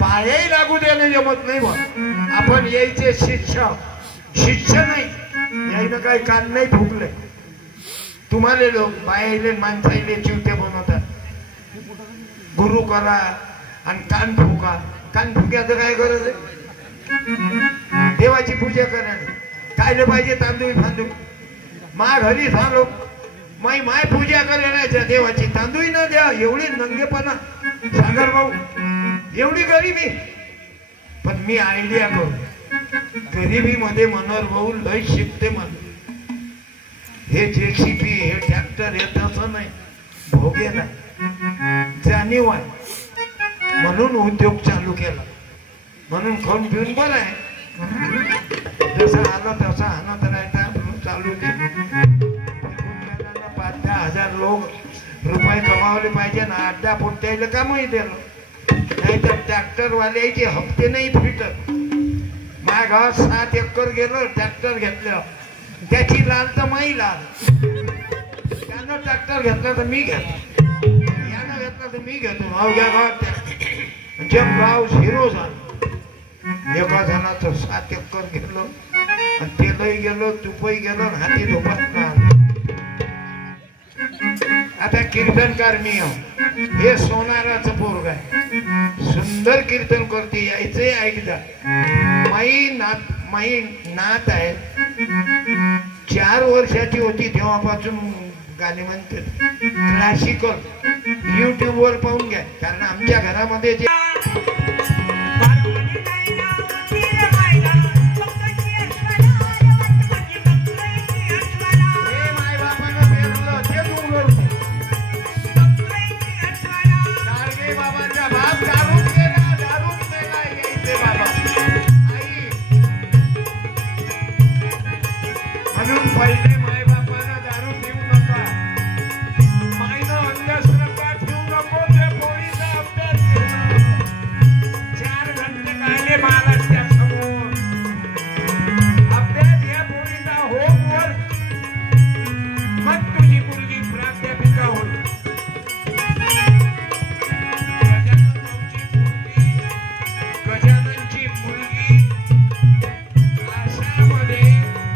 पायही लागू देणं जमत नाही मग आपण यायचे शिष्य शिष्य नाही यायनं काही कान नाही फुकले तुम्हाला लोक बायाले माणसाईले चिवटे बनवतात गुरु करा आणि कान फुक्याचं काय गरज आहे देवाची पूजा करायला कायले पाहिजे तांदूळ फांदूळ मा घरी झालो माय पूजा करायला देवाची तांदूळ न द्या एवढी नंगेपणा सागर भाऊ एवढी गरीबी पण मी आयडिया करू गरिबी मध्ये मनोहर भाऊ लय शिकते मला हे जेसीबी हे ट्रॅक्टर हे तसं नाही भोगे नाही जाणीव आहे म्हणून उद्योग चालू केला म्हणून खाऊन पिऊन बरं आहे जसं आलं तसं आणत राहायचा चालू दे 5-10,000 लोक रुपये कमावले पाहिजे ना 8-10 फूट त्याला कामही दिलं नाही तर ट्रॅक्टर वाल्याचे हप्ते नाही फिटत माझ्या गावात 7 एकर गेलं ट्रॅक्टर घेतलं त्याची लाल तर माई लाल त्यानं ट्रॅक्टर घेतला तर मी घेतो यानं घेतला तर मी घेतो अवघ्या गावात जब गाव झिरो झालं एका जणाचं 7 एकर घेतलं आणि तेलही गेलं तुपही गेलं हाती धोपात आता कीर्तनकार मी हे सोनाराचं पोरग आहे सुंदर कीर्तन करते यायचे ऐकदा माई नात आहे 4 वर्षाची होती तेव्हापासून गाणे म्हणते क्लासिकल YouTube वर पाहून घ्या कारण आमच्या घरामध्ये जे पहिले